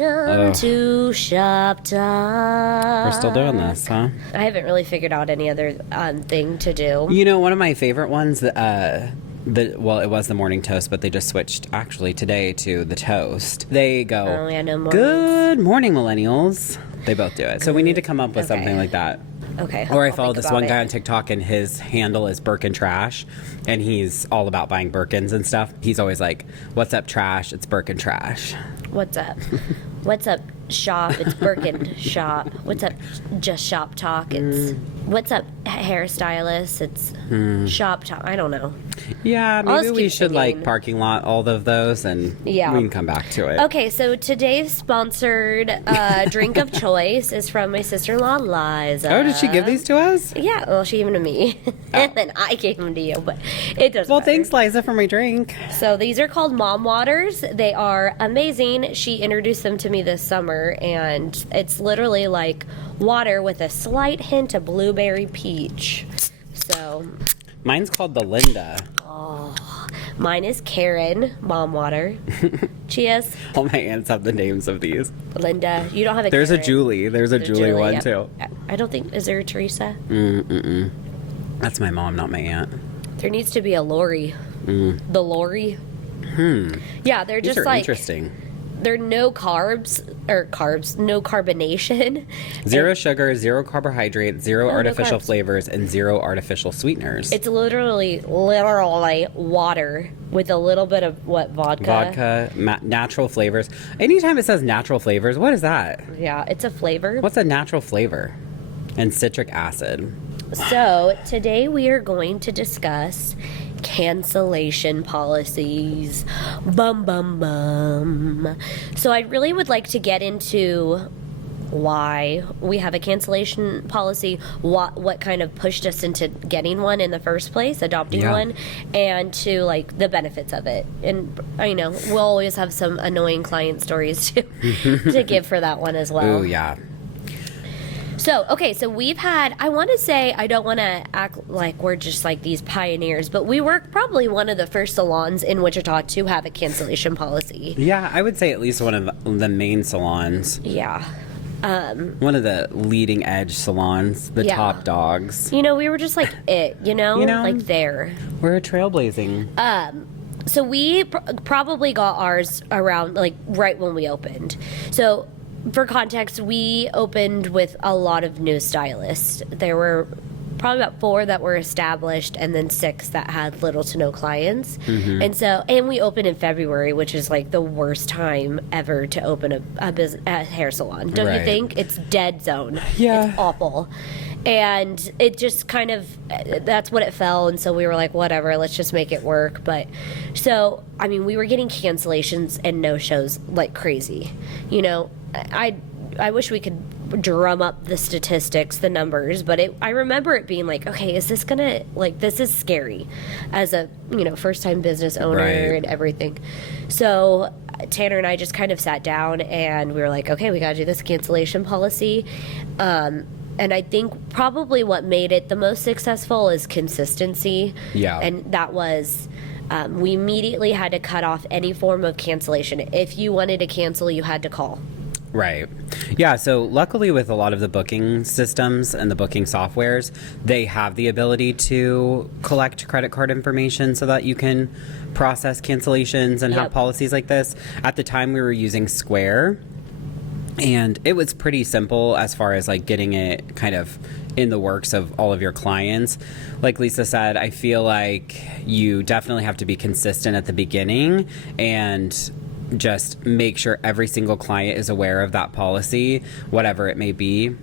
Welcome to Shop Talk. We're still doing this, huh? I haven't really figured out any other thing to do. You know, one of my favorite ones, well, it was the morning toast, but they just switched actually today to the toast. They go, Oh, yeah, no mornings. Good morning, millennials. They both do it. So we need to come up with something like that. Okay. Or I I'll follow think this about one it. guy on TikTok, and his handle is Birkin Trash, and he's all about buying Birkins and stuff. He's always like, "What's up, trash? It's Birkin Trash." What's up? What's up, shop? It's Birkin Shop. What's up, just Shop Talk? It's what's up, hairstylist? It's Shop Talk. I don't know. Yeah, I'll maybe just we keep should thinking. like parking lot all of those, and Yeah. we can come back to it. Okay, so today's sponsored drink of choice is from my sister-in-law, Liza. Oh, did she give these to us? Yeah, well, she gave them to me, and then I gave them to you, but it doesn't Well, matter. thanks, Liza, for my drink. So these are called Mom Waters. They are amazing. She introduced them to me this summer, and it's literally like water with a slight hint of blueberry peach. So Mine's called the Linda. mine is Karen Mom Water. Cheers, All my aunts have the names of these. Linda. You don't have a. There's a Karen. Julie. There's a Julie one, yep. too. I don't think. Is there a Teresa? That's my mom, not my aunt. There needs to be a Lori. The Lori. Yeah, they're These just are like interesting. they're no carbs, no carbonation. Zero sugar, zero carbohydrates, zero no artificial carbs. flavors, and zero artificial sweeteners. It's literally water with a little bit of vodka. Natural flavors. Anytime it says natural flavors, what is that? Yeah, it's a flavor. What's a natural flavor? And citric acid. So today we are going to discuss cancellation policies. Bum bum bum. So I really would like to get into why we have a cancellation policy, what kind of pushed us into getting one in the first place, adopting Yeah. one, and to like the benefits of it. And we'll always have some annoying client stories to give for that one as well. Oh, yeah. So, okay, so we've had, I want to say, I don't want to act like we're just like these pioneers, but we were probably one of the first salons in Wichita to have a cancellation policy. Yeah, I would say at least one of the main salons. Yeah. One of the leading edge salons, the Yeah. top dogs. We were just like like there. We're trailblazing. So we probably got ours around like right when we opened. So for context, we opened with a lot of new stylists. There were probably about 4 that were established and then 6 that had little to no clients. And we opened in February, which is like the worst time ever to open a hair salon. Don't you Right. think? It's dead zone. Yeah. It's awful. And it just kind of, that's what it fell. And so we were like, whatever, let's just make it work. But so, we were getting cancellations and no shows like crazy. I wish we could drum up the statistics, the numbers, but I remember it being like, okay, is this gonna, this is scary as a, first time business owner Right. and everything. So Tanner and I just kind of sat down and we were like, okay, we gotta do this cancellation policy. And I think probably what made it the most successful is consistency. Yeah. And that was, we immediately had to cut off any form of cancellation. If you wanted to cancel, you had to call. Right. Yeah, so luckily with a lot of the booking systems and the booking softwares, they have the ability to collect credit card information so that you can process cancellations and have Yep. policies like this. At the time we were using Square, and it was pretty simple as far as like getting it kind of in the works of all of your clients. Like Lisa said, I feel like you definitely have to be consistent at the beginning and just make sure every single client is aware of that policy, whatever it may be.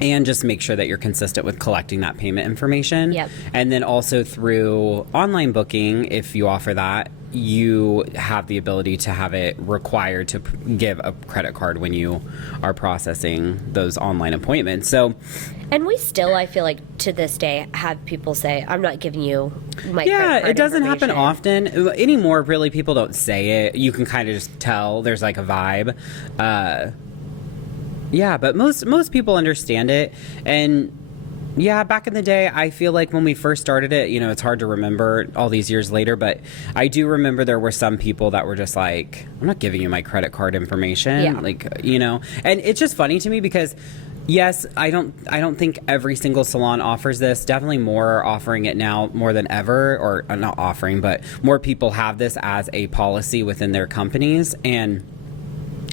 And just make sure that you're consistent with collecting that payment information. Yep. And then also through online booking, if you offer that, you have the ability to have it required to give a credit card when you are processing those online appointments. So, And we still, I feel like to this day, have people say, I'm not giving you my credit yeah, card it doesn't happen information. often anymore. Really, people don't say it. You can kind of just tell there's like a vibe. Yeah, but most people understand it. And Yeah, back in the day, I feel like when we first started it, you know, it's hard to remember all these years later, but I do remember there were some people that were just like, I'm not giving you my credit card information. Yeah. Like, you know, and it's just funny to me because yes, I don't think every single salon offers this. Definitely more are offering it now more than ever, or not offering, but more people have this as a policy within their companies. And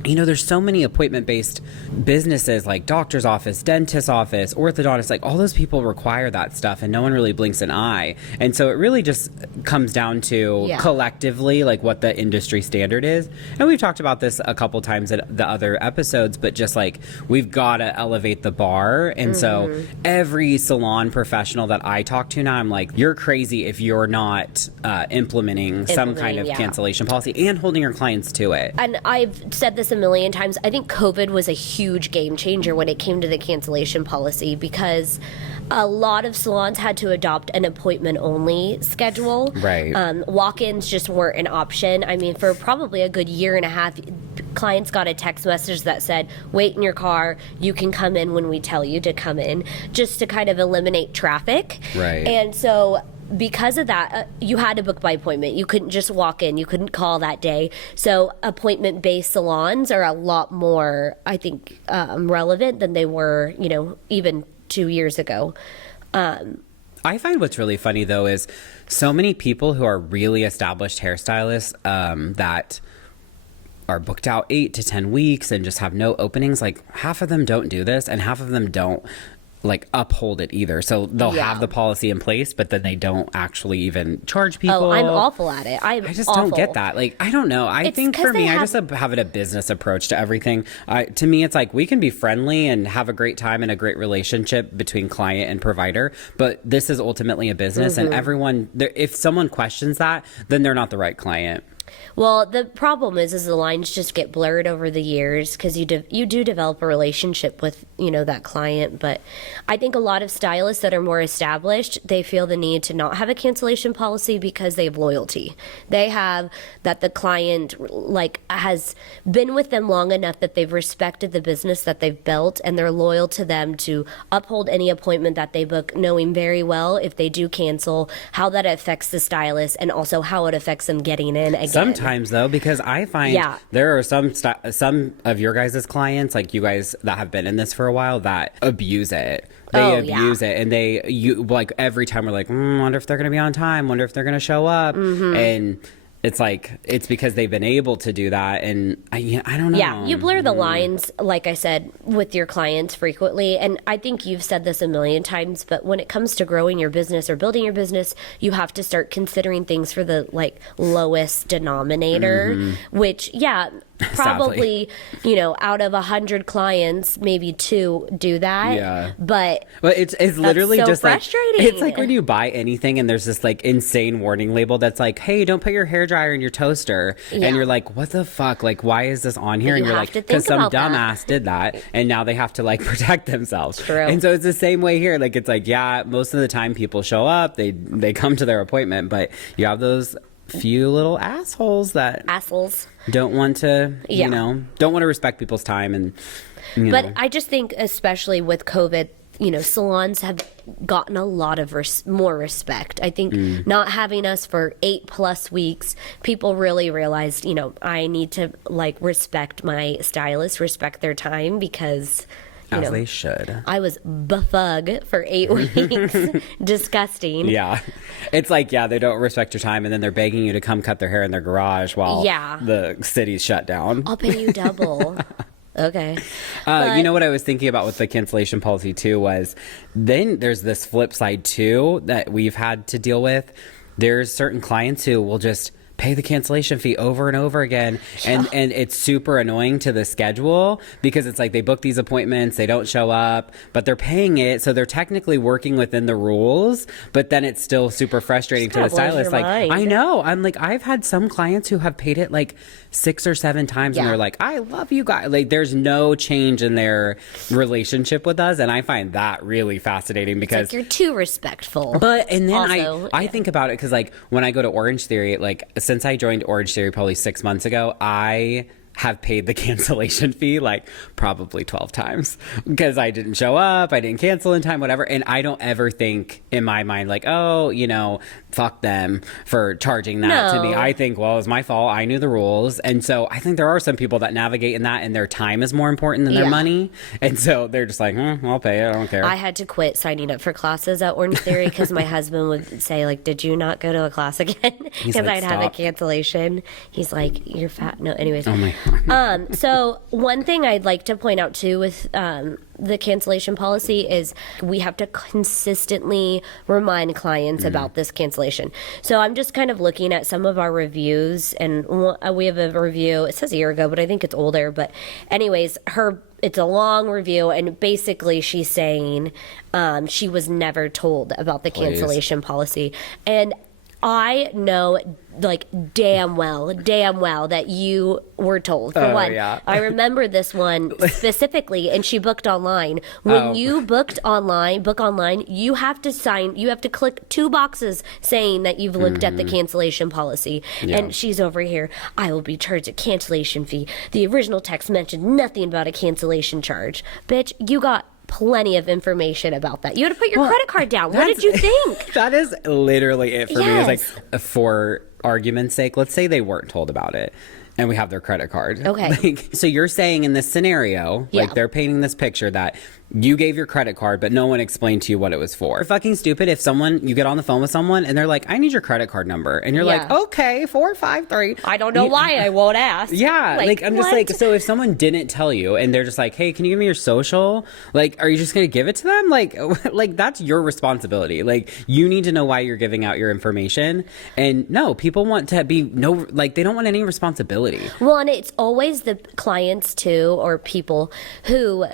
you know, there's so many appointment-based businesses like doctor's office, dentist's office, orthodontist, like all those people require that stuff and no one really blinks an eye. And so it really just comes down to collectively like what the industry standard is. And we've talked about this a couple times in the other episodes, but just like we've got to elevate the bar. And so every salon professional that I talk to now, I'm like, you're crazy if you're not implementing some kind of cancellation policy and holding your clients to it. And I've said this a million times. I think COVID was a huge game changer when it came to the cancellation policy because a lot of salons had to adopt an appointment only schedule. Right. Walk-ins just weren't an option. I mean, for probably a good year and a half, clients got a text message that said, wait in your car, you can come in when we tell you to come in, just to kind of eliminate traffic. Right. And so because of that, you had to book by appointment. You couldn't just walk in. You couldn't call that day. So appointment-based salons are a lot more, I think, relevant than they were, you know, even 2 years ago. I find what's really funny, though, is so many people who are really established hairstylists that are booked out 8 to 10 weeks and just have no openings. Like half of them don't do this and half of them don't like uphold it either. So they'll have the policy in place, but then they don't actually even charge people. Oh, I'm awful at it. I just don't get that. Like, I don't know. I think for me, I just have a business approach to everything. To me, it's like we can be friendly and have a great time and a great relationship between client and provider, but this is ultimately a business and everyone, if someone questions that, then they're not the right client. Well, the problem is the lines just get blurred over the years because you do develop a relationship with, you know, that client. But I think a lot of stylists that are more established, they feel the need to not have a cancellation policy because they have loyalty. They have that the client like has been with them long enough that they've respected the business that they've built and they're loyal to them to uphold any appointment that they book, knowing very well if they do cancel how that affects the stylist and also how it affects them getting in again. Sometimes though, because I find there are some of your guys' clients, like you guys that have been in this for a while, that abuse it. They abuse it, and like every time we're like, wonder if they're going to be on time, wonder if they're going to show up, and it's like it's because they've been able to do that, and I don't know. Yeah, you blur the lines, like I said, with your clients frequently, and I think you've said this a million times, but when it comes to growing your business or building your business, you have to start considering things for the like lowest denominator, which probably, you know, out of 100 clients, maybe 2 do that. Yeah. But it's literally so just frustrating. Like, it's like when you buy anything and there's this like insane warning label that's like, hey, don't put your hairdryer in your toaster. And you're like, what the fuck? Like, why is this on here? And you're like, because some dumbass did that. And now they have to like protect themselves. True. And so it's the same way here. Like, it's like, yeah, most of the time people show up, they come to their appointment, but you have those few little assholes don't want to, you know, don't want to respect people's time. And, But I just think, especially with COVID, you know, salons have gotten a lot of more respect. I think not having us for 8+ weeks, people really realized, you know, I need to like respect my stylist, respect their time because... As they should. I was bufug for 8 weeks. Disgusting. Yeah. It's like, they don't respect your time, and then they're begging you to come cut their hair in their garage while the city's shut down. I'll pay you double. Okay. You know what I was thinking about with the cancellation policy, too, was then there's this flip side, too, that we've had to deal with. There's certain clients who will just pay the cancellation fee over and over again. And it's super annoying to the schedule because it's like they book these appointments, they don't show up, but they're paying it. So they're technically working within the rules, but then it's still super frustrating to the stylist. Like, I know. I'm like, I've had some clients who have paid it like 6 or 7 times and they're like, I love you guys. Like, there's no change in their relationship with us. And I find that really fascinating because it's like you're too respectful. But, and then also, I think about it because like when I go to Orange Theory, like since I joined Orange Theory probably 6 months ago, I have paid the cancellation fee like probably 12 times because I didn't show up, I didn't cancel in time, whatever. And I don't ever think in my mind like, oh, you know, fuck them for charging that to me. I think, well, it was my fault. I knew the rules. And so I think there are some people that navigate in that and their time is more important than their money. And so they're just like, I'll pay it. I don't care. I had to quit signing up for classes at Orange Theory because my husband would say, like, did you not go to a class again? Because like, I'd have a cancellation. He's like, you're fat. No, anyways. Oh my God. So one thing I'd like to point out too with the cancellation policy is we have to consistently remind clients about this cancellation. So I'm just kind of looking at some of our reviews, and we have a review, it says a year ago, but I think it's older. But anyways, it's a long review, and basically she's saying she was never told about the cancellation policy. And I know, like, damn well that you were told. For one, yeah. I remember this one specifically, and she booked online. When you book online, you have to click 2 boxes saying that you've looked at the cancellation policy. Yeah. And she's over here, I will be charged a cancellation fee. The original text mentioned nothing about a cancellation charge. Bitch, you got plenty of information about that. You had to put your credit card down. What did you think? That is literally it for me. Yes. It's like, for argument's sake, let's say they weren't told about it and we have their credit card. Okay. Like, so you're saying in this scenario, like they're painting this picture that you gave your credit card, but no one explained to you what it was for. It's fucking stupid if you get on the phone with someone and they're like, I need your credit card number. And you're like, okay, 453. I don't know why I won't ask. Yeah. Like I'm just like, so if someone didn't tell you and they're just like, hey, can you give me your social? Like, are you just going to give it to them? Like that's your responsibility. Like, you need to know why you're giving out your information. And no, people want to be they don't want any responsibility. Well, and it's always the clients too, or people who.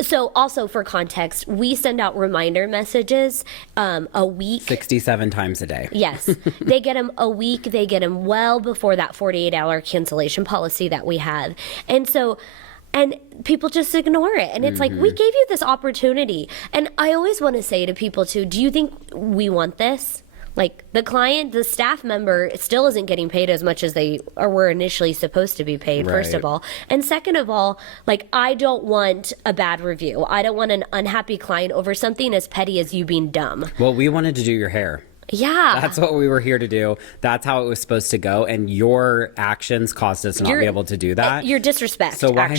So also for context, we send out reminder messages a week. 67 times a day. Yes. They get them a week. They get them well before that 48-hour cancellation policy that we have. And so, and people just ignore it. And it's like, we gave you this opportunity. And I always want to say to people too, do you think we want this? Like, the staff member still isn't getting paid as much as they were initially supposed to be paid, first of all. And second of all, like, I don't want a bad review. I don't want an unhappy client over something as petty as you being dumb. Well, we wanted to do your hair. Yeah. That's what we were here to do. That's how it was supposed to go. And your actions caused us to not be able to do that. Your disrespect, So why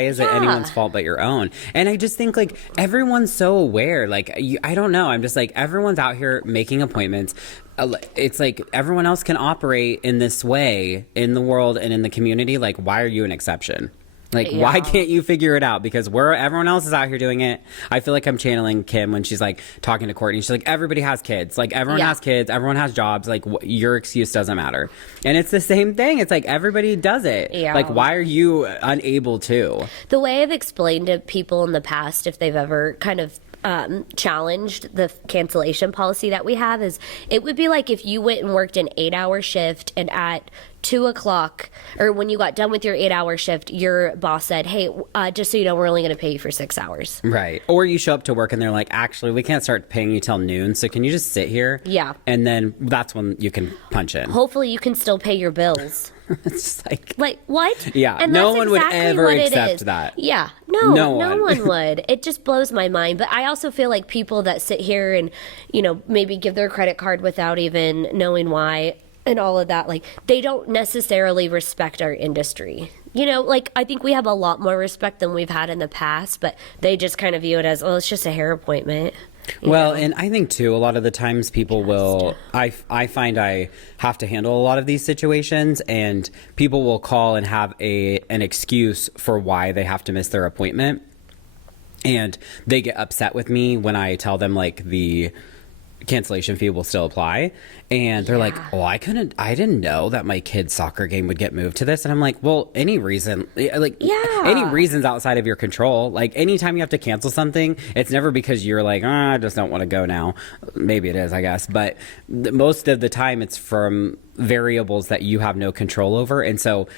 is it anyone's fault but your own? And I just think, like, everyone's so aware. Like, I don't know. I'm just like, everyone's out here making appointments. It's like everyone else can operate in this way in the world and in the community. Like, why are you an exception? Like, why can't you figure it out? Because everyone else is out here doing it. I feel like I'm channeling Kim when she's like talking to Courtney. She's like, everybody has kids. Like, everyone has kids. Everyone has jobs. Like, your excuse doesn't matter. And it's the same thing. It's like everybody does it. Yeah. Like, why are you unable to? The way I've explained to people in the past, if they've ever kind of challenged the cancellation policy that we have, is it would be like if you went and worked an 8-hour shift and at 2 o'clock, or when you got done with your 8-hour shift, your boss said, hey, just so you know, we're only going to pay you for 6 hours. Right. Or you show up to work and they're like, actually, we can't start paying you till noon. So can you just sit here? Yeah. And then that's when you can punch in. Hopefully you can still pay your bills. It's like what? Yeah. And no that's one exactly would ever what it accept is. that. Yeah. No one would. It just blows my mind. But I also feel like people that sit here and, maybe give their credit card without even knowing why and all of that, like, they don't necessarily respect our industry. Like, I think we have a lot more respect than we've had in the past, but they just kind of view it as, oh, it's just a hair appointment. Well, and I think too, a lot of the times people will, I find I have to handle a lot of these situations, and people will call and have an excuse for why they have to miss their appointment. And they get upset with me when I tell them, like, the cancellation fee will still apply, and they're like, oh, I didn't know that my kid's soccer game would get moved to this. And I'm like, well, any reason's outside of your control. Like, anytime you have to cancel something, it's never because you're like, I just don't want to go now. Maybe it is, I guess, but most of the time it's from variables that you have no control over. And so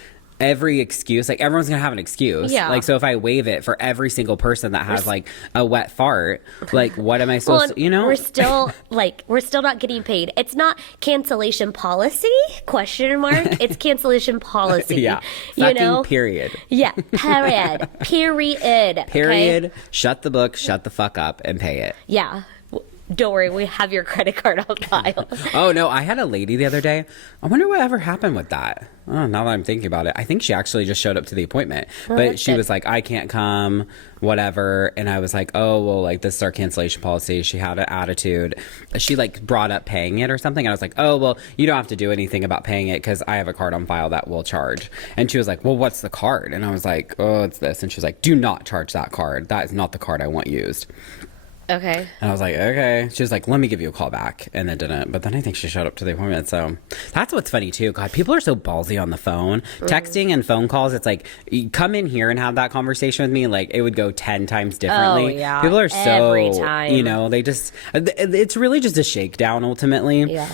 every excuse, like everyone's gonna have an excuse. Yeah. Like, so if I waive it for every single person that has like a wet fart, like what am I supposed to, you know? We're still not getting paid. It's not cancellation policy, question mark. It's cancellation policy. Yeah. You Fucking know? period. Yeah. Period. Okay? Period. Shut the book, shut the fuck up and pay it. Yeah. Don't worry, we have your credit card on file. Oh, no, I had a lady the other day. I wonder what ever happened with that. Oh, now that I'm thinking about it, I think she actually just showed up to the appointment. But she was like, I can't come, whatever. And I was like, oh, well, like, this is our cancellation policy. She had an attitude. She, like, brought up paying it or something. And I was like, oh, well, you don't have to do anything about paying it because I have a card on file that will charge. And she was like, well, what's the card? And I was like, oh, it's this. And she was like, do not charge that card. That is not the card I want used. Okay. And I was like, okay. She was like, let me give you a call back. And then didn't. But then I think she showed up to the appointment. So that's what's funny too. God, people are so ballsy on the phone. Texting and phone calls, it's like, you come in here and have that conversation with me. Like, it would go 10 times differently. Oh, yeah. People are Every so, time. you know, they just, it's really just a shakedown ultimately. Yeah.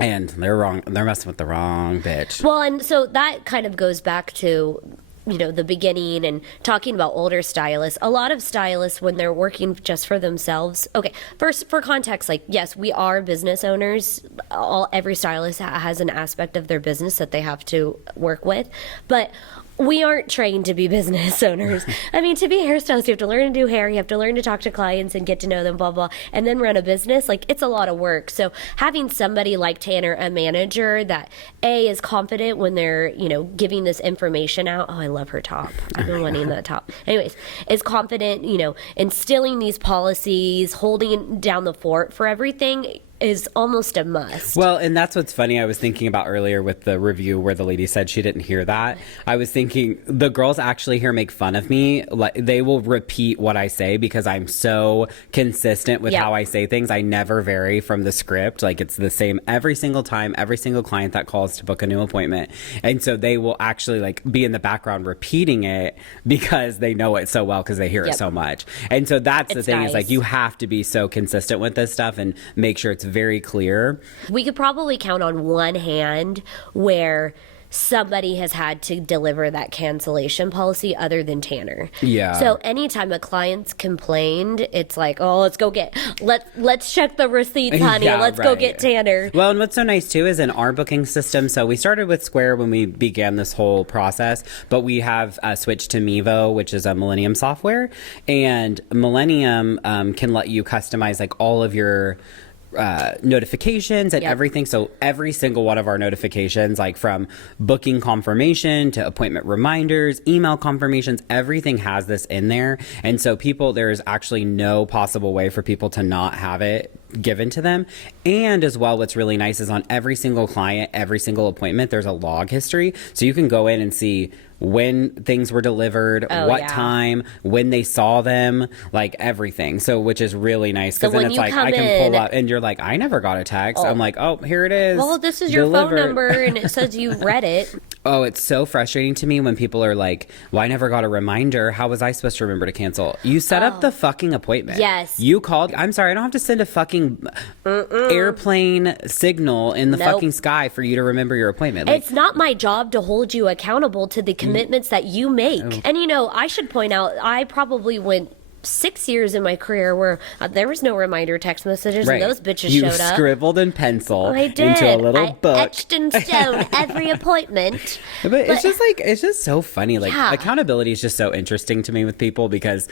And they're wrong. They're messing with the wrong bitch. Well, and so that kind of goes back to, you know, the beginning and talking about older stylists. A lot of stylists, when they're working just for themselves, okay, first for context, like, yes, we are business owners. Every stylist has an aspect of their business that they have to work with, but we aren't trained to be business owners. I mean, to be a hairstylist, you have to learn to do hair, you have to learn to talk to clients and get to know them, blah, blah, and then run a business. Like, it's a lot of work. So having somebody like Tanner, a manager that is confident when they're, you know, giving this information out. Oh, I love her top. I've been wanting that top. Anyways, is confident, you know, instilling these policies, holding down the fort for everything is almost a must. Well, and that's what's funny. I was thinking about earlier with the review where the lady said she didn't hear that. I was thinking the girls actually here make fun of me. Like, they will repeat what I say because I'm so consistent with how I say things. I never vary from the script. Like, it's the same every single time, every single client that calls to book a new appointment. And so they will actually like be in the background repeating it because they know it so well because they hear it so much. And so that's the thing is like, you have to be so consistent with this stuff and make sure it's very clear. We could probably count on one hand where somebody has had to deliver that cancellation policy other than Tanner. Yeah. So anytime a client's complained, it's like, oh, let's check the receipts, honey. Yeah, let's go get Tanner. Well, and what's so nice too is in our booking system. So we started with Square when we began this whole process, but we have switched to Mevo, which is a Millennium software, and Millennium can let you customize like all of your notifications and everything. So every single one of our notifications, like from booking confirmation to appointment reminders, email confirmations, everything has this in there. And so there's actually no possible way for people to not have it given to them. And as well, what's really nice is on every single client, every single appointment, there's a log history. So you can go in and see when things were delivered, what time, when they saw them, like everything. So, which is really nice because then it's like I can pull up and you're like, I never got a text. I'm like, oh, here it is. Well, this is your phone number and it says you read it. Oh, it's so frustrating to me when people are like, well, I never got a reminder. How was I supposed to remember to cancel? You set up the fucking appointment. Yes. You called. I'm sorry, I don't have to send a fucking airplane signal in the fucking sky for you to remember your appointment. Like, it's not my job to hold you accountable to the commitments that you make. And, you know, I should point out, I probably went 6 years in my career where there was no reminder text messages and those bitches showed up. You scribbled in pencil I did. into a little book. Etched in stone every appointment. But it's just so funny. Like, accountability is just so interesting to me with people because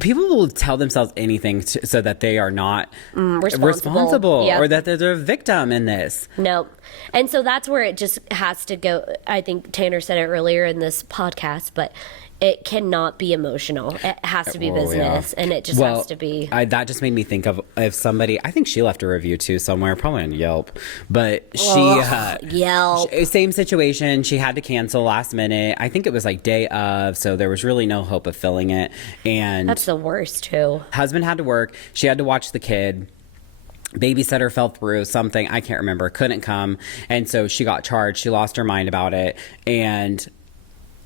people will tell themselves anything so that they are not responsible or that they're a victim in this. Nope. And so that's where it just has to go. I think Tanner said it earlier in this podcast, but it cannot be emotional. It has to be business, and it just has to be. That just made me think of if somebody. I think she left a review too somewhere, probably on Yelp. But Yelp. Same situation. She had to cancel last minute. I think it was like day of, so there was really no hope of filling it. And that's the worst too. Husband had to work. She had to watch the kid. Babysitter fell through something. I can't remember. Couldn't come, and so she got charged. She lost her mind about it, and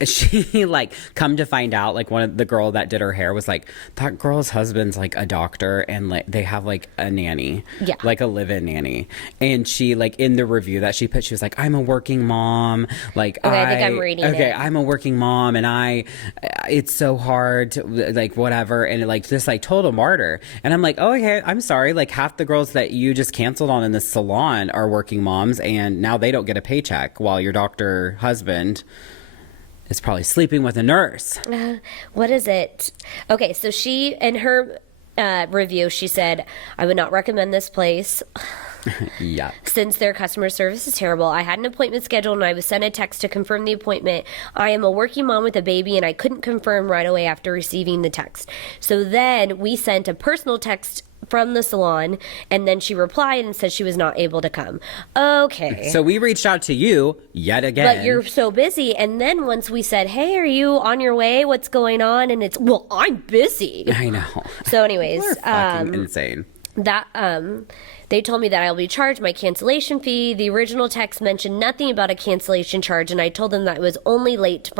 she like come to find out, like one of the girl that did her hair was like, that girl's husband's like a doctor and like they have like a nanny, like a live-in nanny. And she like in the review that she put, she was like, I'm a working mom. Like, I think I'm reading it. I'm a working mom and it's so hard to like whatever. And it like just like total martyr. And I'm like, oh, okay, I'm sorry. Like half the girls that you just canceled on in the salon are working moms and now they don't get a paycheck while your doctor husband is probably sleeping with a nurse. What is it? Okay, so she, in her review, she said, I would not recommend this place. Yeah. Since their customer service is terrible. I had an appointment scheduled and I was sent a text to confirm the appointment. I am a working mom with a baby and I couldn't confirm right away after receiving the text. So then we sent a personal text from the salon and then she replied and said she was not able to come. Okay. So we reached out to you yet again. But you're so busy. And then once we said, hey, are you on your way? What's going on? And it's, well, I'm busy. I know. So anyways. We're fucking insane. That they told me that I'll be charged my cancellation fee. The original text mentioned nothing about a cancellation charge, and I told them that I was only late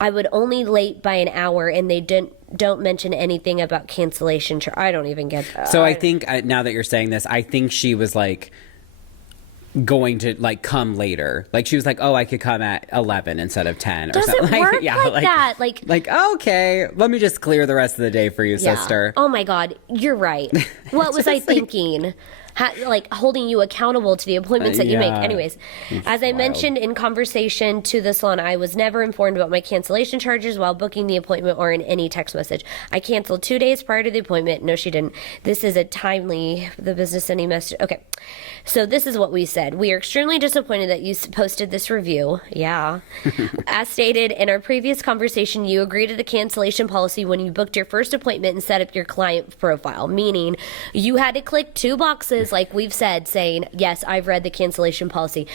I would only late by an hour, and they don't mention anything about cancellation charge. I don't even get that. So I think now that you're saying this, I think she was like going to like come later. Like she was like, oh, I could come at 11 instead of 10 or Doesn't something. work Yeah, like that. Like okay, let me just clear the rest of the day for you, sister. Oh my God, you're right. What was I thinking? Like holding you accountable to the appointments that you make. Anyways, as I mentioned in conversation to the salon, I was never informed about my cancellation charges while booking the appointment or in any text message. I canceled 2 days prior to the appointment. No, she didn't. This is a timely, the business sending message. Okay. So this is what we said. We are extremely disappointed that you posted this review. Yeah. As stated in our previous conversation, you agreed to the cancellation policy when you booked your first appointment and set up your client profile, meaning you had to click 2 boxes like we've said, saying, yes, I've read the cancellation policy.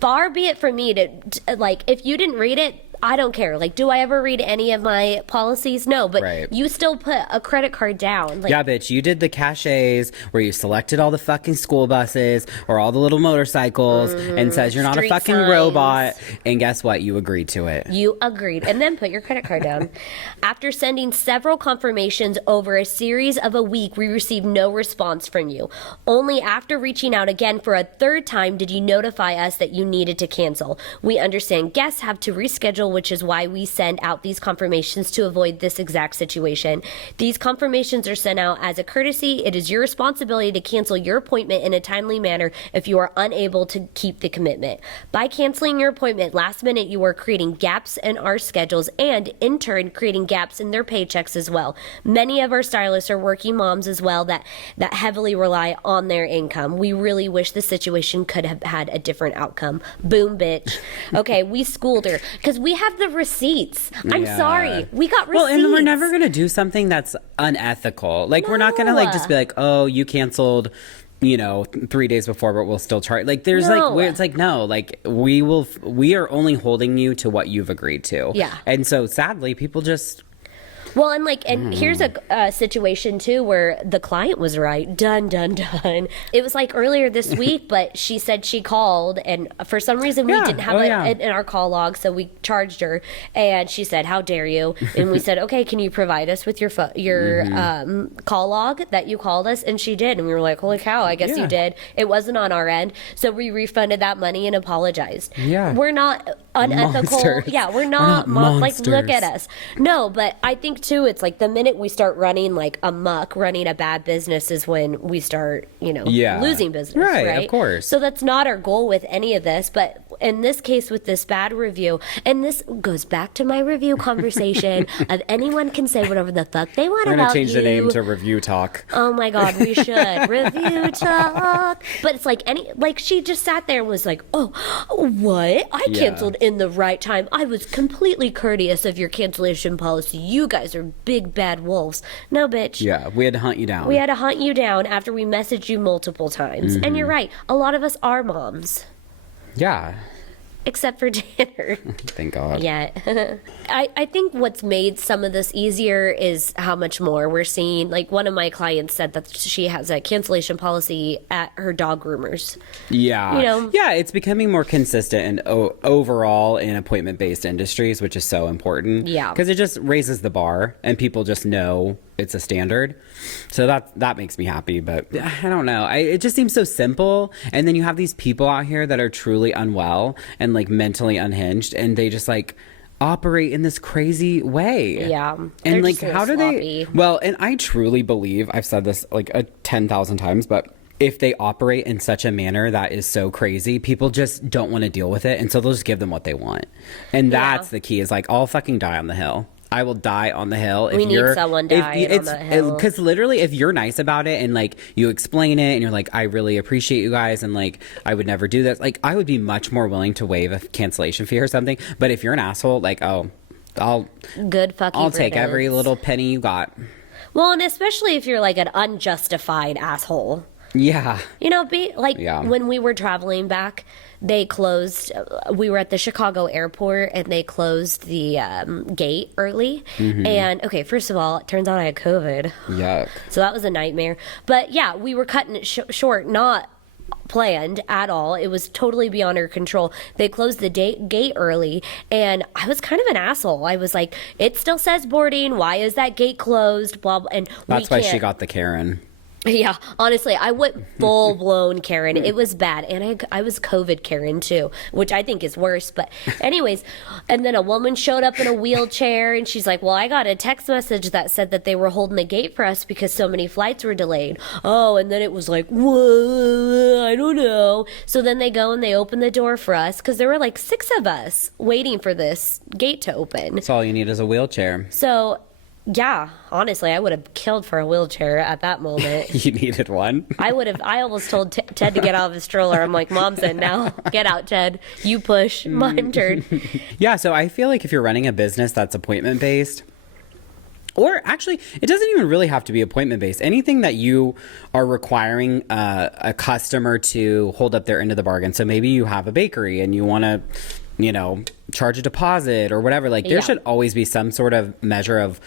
Far be it from me to like, if you didn't read it, I don't care. Like, do I ever read any of my policies? No, but you still put a credit card down. Like, yeah, bitch, you did the cachets where you selected all the fucking school buses or all the little motorcycles and says you're not a fucking robot. And guess what? You agreed to it. You agreed. And then put your credit card down. After sending several confirmations over a series of a week, we received no response from you. Only after reaching out again for a 3rd time did you notify us that you needed to cancel. We understand guests have to reschedule, which is why we send out these confirmations to avoid this exact situation. These confirmations are sent out as a courtesy. It is your responsibility to cancel your appointment in a timely manner if you are unable to keep the commitment. By canceling your appointment last minute, you are creating gaps in our schedules and, in turn, creating gaps in their paychecks as well. Many of our stylists are working moms as well that heavily rely on their income. We really wish the situation could have had a different outcome. Boom, bitch. Okay, we schooled her because we have the receipts. I'm sorry. We got receipts. Well, and we're never going to do something that's unethical. Like, we're not going to, like, just be like, oh, you canceled, 3 days before, but we'll still charge. Like, there's, it's like, no. Like, we are only holding you to what you've agreed to. Yeah. And so, sadly, people just... Well, and here's a situation too where the client was right. Done. It was like earlier this week, but she said she called, and for some reason we didn't have it in our call log, so we charged her, and she said, "How dare you?" And we said, "Okay, can you provide us with your call log that you called us?" And she did, and we were like, "Holy cow! I guess you did." It wasn't on our end, so we refunded that money and apologized. Yeah, we're not unethical. Monsters. Yeah, we're not like, look at us. No, but I think too, it's like the minute we start running like amok, running a bad business is when we start, losing business. Right, of course. So that's not our goal with any of this. But in this case, with this bad review, and this goes back to my review conversation of anyone can say whatever the fuck they want about you. We're going to change the name to Review Talk. Oh my God, we should. Review Talk. But it's like she just sat there and was like, oh, what? I canceled in the right time. I was completely courteous of your cancellation policy. You guys are big bad wolves. No, bitch. Yeah, we had to hunt you down. We had to hunt you down after we messaged you multiple times. And you're right. A lot of us are moms. Yeah. except for dinner. Thank God. Yeah. I think what's made some of this easier is how much more we're seeing. Like one of my clients said that she has a cancellation policy at her dog groomers. Yeah. You know? Yeah, it's becoming more consistent and overall in appointment-based industries, which is so important. Yeah. Because it just raises the bar and people just know it's a standard. So that makes me happy. But I don't know. It just seems so simple. And then you have these people out here that are truly unwell and like mentally unhinged, and they just like operate in this crazy way. Yeah. And They're like, just a little how do sloppy. they? Well, and I truly believe, I've said this like 10,000 times, but if they operate in such a manner that is so crazy, people just don't want to deal with it. And so they'll just give them what they want. And that's the key, is like, I'll fucking die on the hill. I will die on the hill. If We need you're, someone dying on that hill. Because literally, if you're nice about it and like you explain it and you're like, I really appreciate you guys and like I would never do this, like I would be much more willing to waive a cancellation fee or something. But if you're an asshole, like, oh, I'll take every little penny you got. Well, and especially if you're like an unjustified asshole. Yeah. You know, when we were traveling back, they closed. We were at the Chicago airport, and they closed the gate early. Mm-hmm. And okay, first of all, it turns out I had COVID. Yuck. So that was a nightmare. But yeah, we were cutting it short, not planned at all. It was totally beyond our control. They closed the gate early, and I was kind of an asshole. I was like, "It still says boarding. Why is that gate closed?" Blah blah. And that's why she got the Karen. Yeah, honestly, I went full blown Karen. It was bad. And I was COVID Karen too, which I think is worse. But anyways, and then a woman showed up in a wheelchair, and she's like, well, I got a text message that said that they were holding the gate for us because so many flights were delayed. Oh, and then it was like, whoa, I don't know. So then they go and they open the door for us because there were like 6 of us waiting for this gate to open. That's all you need is a wheelchair. So yeah, honestly, I would have killed for a wheelchair at that moment. You needed one? I almost told Ted to get out of his stroller. I'm like, Mom's in now. Get out, Ted. You push. My turn. Yeah, so I feel like if you're running a business that's appointment-based, or actually, it doesn't even really have to be appointment-based. Anything that you are requiring a customer to hold up their end of the bargain. So maybe you have a bakery and you want to, charge a deposit or whatever. Like there should always be some sort of measure of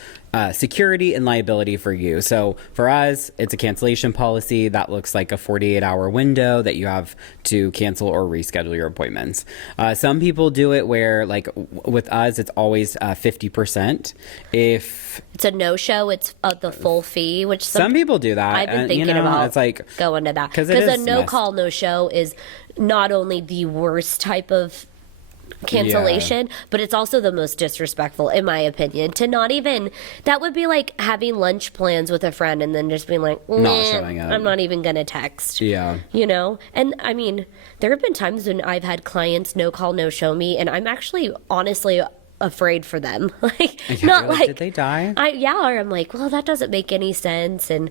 security and liability for you. So for us, it's a cancellation policy that looks like a 48-hour window that you have to cancel or reschedule your appointments. Some people do it where, like with us, it's always 50%. If it's a no-show, it's the full fee, which some people do that. I've been thinking about it's like, going to that. Because a no-call, no-show is not only the worst type of cancellation, but it's also the most disrespectful, in my opinion, to not even, that would be like having lunch plans with a friend and then just being like, not showing up. I'm not even gonna text. Yeah. And I mean, there have been times when I've had clients no call, no show me, and I'm actually honestly afraid for them. Not like did they die? Or I'm like, well, that doesn't make any sense, and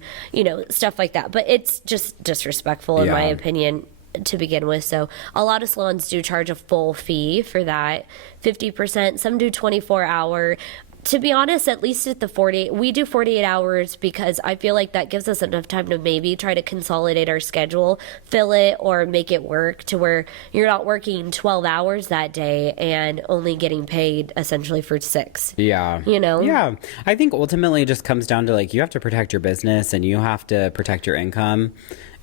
stuff like that. But it's just disrespectful, in my opinion, to begin with. So a lot of salons do charge a full fee for that, 50%. Some do 24-hour. To be honest, at least at the 48, we do 48 hours because I feel like that gives us enough time to maybe try to consolidate our schedule, fill it, or make it work to where you're not working 12 hours that day and only getting paid essentially for 6. Yeah. Yeah. I think ultimately it just comes down to like, you have to protect your business and you have to protect your income.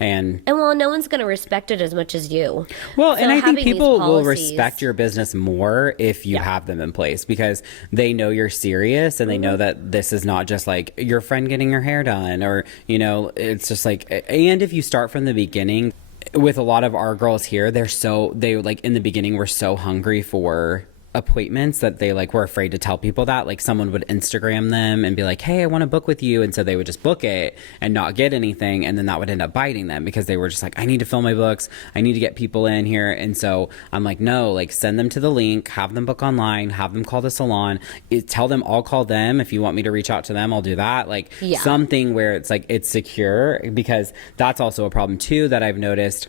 And well, no one's going to respect it as much as you. Well, so and I think people will respect your business more if you have them in place because they know you're serious and they know that this is not just like your friend getting her hair done or, it's just like, and if you start from the beginning with a lot of our girls here, they like in the beginning were so hungry for appointments that they like were afraid to tell people that. Like someone would Instagram them and be like, hey, I want to book with you, and so they would just book it and not get anything, and then that would end up biting them because they were just like, I need to fill my books, I need to get people in here. And so I'm like, no, like send them to the link, have them book online, have them call the salon, tell them I'll call them. If you want me to reach out to them, I'll do that. Like something where it's like it's secure, because that's also a problem too that I've noticed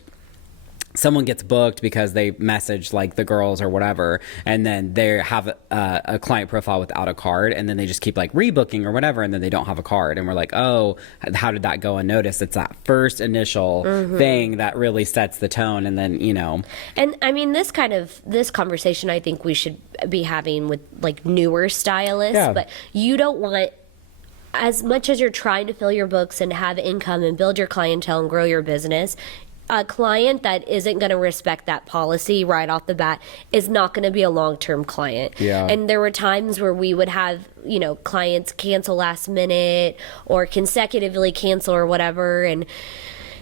someone gets booked because they message like the girls or whatever, and then they have a client profile without a card, and then they just keep like rebooking or whatever, and then they don't have a card, and we're like, oh, how did that go unnoticed? It's that first initial thing that really sets the tone, and then, you know. And I mean, this conversation I think we should be having with like newer stylists, but you don't want, as much as you're trying to fill your books and have income and build your clientele and grow your business, a client that isn't going to respect that policy right off the bat is not going to be a long-term client. Yeah. And there were times where we would have, you know, clients cancel last minute or consecutively cancel or whatever, and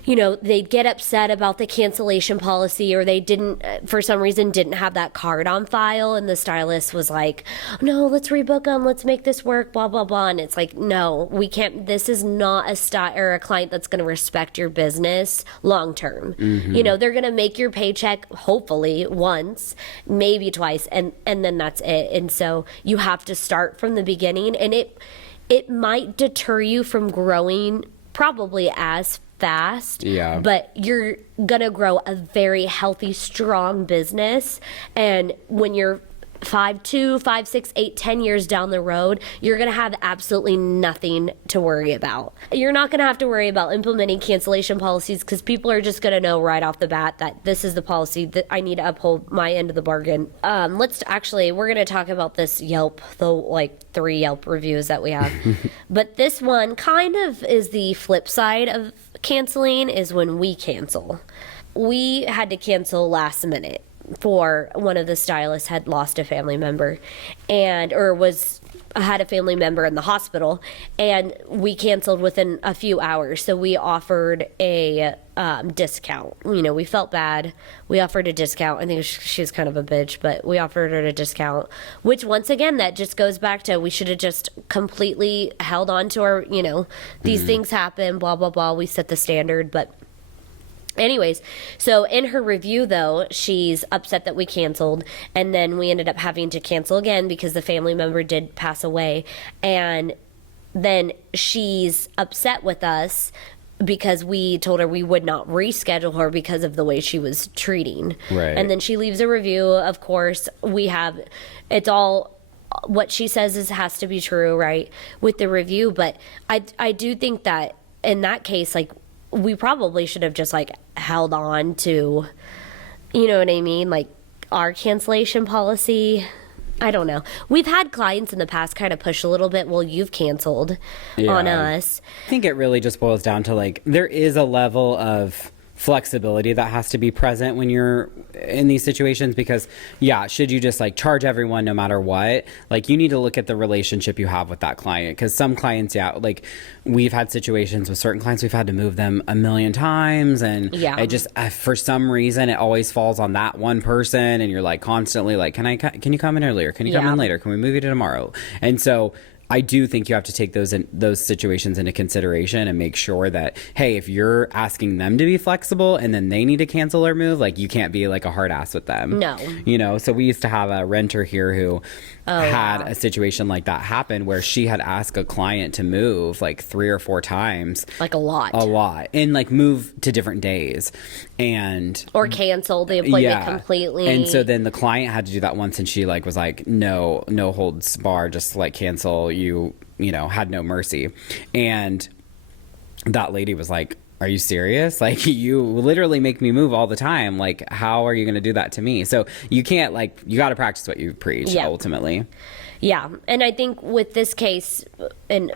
you know, they'd get upset about the cancellation policy, or they didn't, for some reason, didn't have that card on file, and the stylist was like, no, let's rebook them, let's make this work, blah, blah, blah. And it's like, no, we can't, this is not a style or a client that's going to respect your business long term. You know, they're going to make your paycheck, hopefully, once, maybe twice, and then that's it. And so you have to start from the beginning, and it might deter you from growing probably as fast, but you're gonna grow a very healthy, strong business. And when you're 5, 6, 8, 10 years down the road, you're gonna have absolutely nothing to worry about. You're not gonna have to worry about implementing cancellation policies, because people are just gonna know right off the bat that this is the policy that I need to uphold my end of the bargain. We're gonna talk about this Yelp, the like 3 Yelp reviews that we have. But this one kind of is the flip side of canceling, is when we cancel. We had to cancel last minute for one of the stylists had lost a family member, had a family member in the hospital, and we canceled within a few hours. So we offered a discount. You know, we felt bad. We offered a discount. I think she's kind of a bitch, but we offered her a discount, which once again, that just goes back to, we should have just completely held on to our, you know, these things happen, blah, blah, blah. We set the standard, but anyways, so in her review, though, she's upset that we canceled, and then we ended up having to cancel again because the family member did pass away. And then she's upset with us because we told her we would not reschedule her because of the way she was treating. Right. And then she leaves a review. Of course, it's all what she says has to be true, right, with the review. But I do think that in that case, like, we probably should have just like held on to, you know what I mean, like our cancellation policy. I don't know. We've had clients in the past kind of push a little bit, well, you've canceled on us. I think it really just boils down to like, there is a level of flexibility that has to be present when you're in these situations, because should you just like charge everyone no matter what? Like, you need to look at the relationship you have with that client, because some clients, like we've had situations with certain clients, we've had to move them a million times, and it just for some reason it always falls on that one person, and you're like constantly like, can you come in earlier, can you come in later, can we move you to tomorrow? And so I do think you have to take those situations into consideration and make sure that, hey, if you're asking them to be flexible and then they need to cancel or move, like, you can't be like a hard ass with them. No. You know, so we used to have a renter here who had a situation like that happen, where she had asked a client to move like 3 or 4 times. Like a lot. And like move to different days. Or cancel the appointment completely. And so then the client had to do that once, and she like was like, no holds bar, just like cancel. You know, had no mercy. And that lady was like, are you serious? Like, you literally make me move all the time. Like, how are you going to do that to me? So you can't, like, you got to practice what you preach, ultimately. Yeah. And I think with this case, and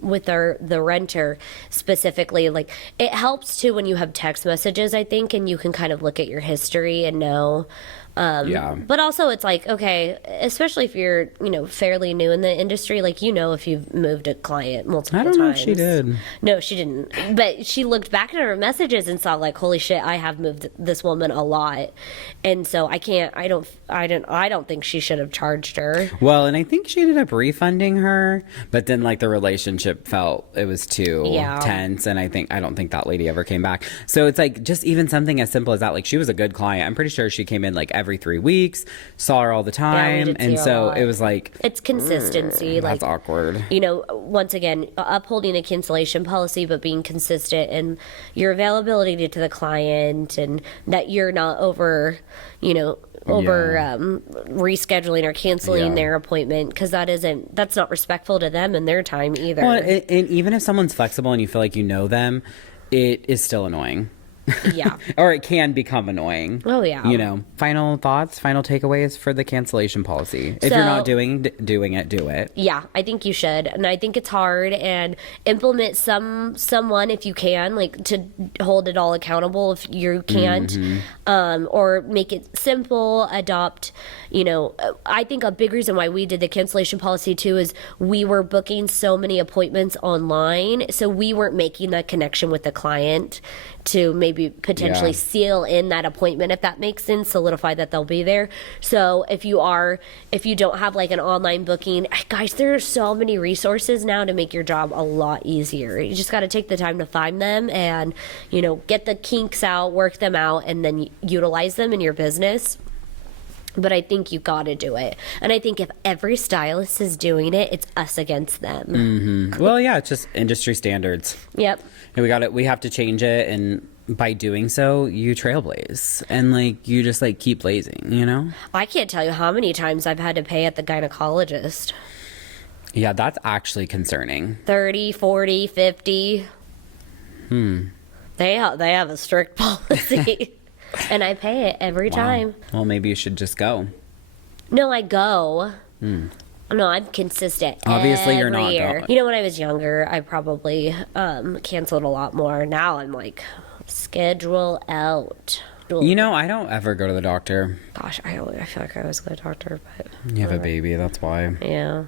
with the renter specifically, like, it helps too when you have text messages, I think, and you can kind of look at your history and know. But also it's like, okay, especially if you're, you know, fairly new in the industry, like, you know, if you've moved a client multiple times. I don't know if she did. No, she didn't. But she looked back at her messages and saw like, holy shit, I have moved this woman a lot. And so I don't think she should have charged her. Well, and I think she ended up refunding her, but then like the relationship it was too tense. And I don't think that lady ever came back. So it's like, just even something as simple as that, like, she was a good client. I'm pretty sure she came in like every 3 weeks, saw her all the time. And so it was like, it's consistency. That's awkward. You know, once again, upholding a cancellation policy, but being consistent and your availability to the client, and that you're not rescheduling or canceling their appointment, because that's not respectful to them and their time either. Well, and even if someone's flexible and you feel like you know them, it is still annoying. Yeah. Or it can become annoying. Oh, yeah. Final thoughts, final takeaways for the cancellation policy. If you're not doing it, do it. Yeah, I think you should. And I think it's hard, and implement someone if you can, like, to hold it all accountable if you can't. Or make it simple, adopt, I think a big reason why we did the cancellation policy too is we were booking so many appointments online, so we weren't making that connection with the client to maybe potentially seal in that appointment, if that makes sense, solidify that they'll be there. So if you don't have like an online booking, guys, there are so many resources now to make your job a lot easier. You just got to take the time to find them and, get the kinks out, work them out, and then utilize them in your business. But I think you got to do it. And I think if every stylist is doing it, it's us against them. Mm-hmm. Well, yeah, it's just industry standards. Yep. And we have to change it. And by doing so, you trailblaze. And, you just, keep blazing, I can't tell you how many times I've had to pay at the gynecologist. Yeah, that's actually concerning. 30, 40, 50. They have a strict policy. And I pay it every time. Well, maybe you should just go. No, I go. No, I'm consistent. Obviously, you're every not year. going. When I was younger, I probably canceled a lot more. Now I'm like, schedule out. I don't ever go to the doctor. Gosh, I feel like I always go to the doctor, but You have a baby, that's why. yeah.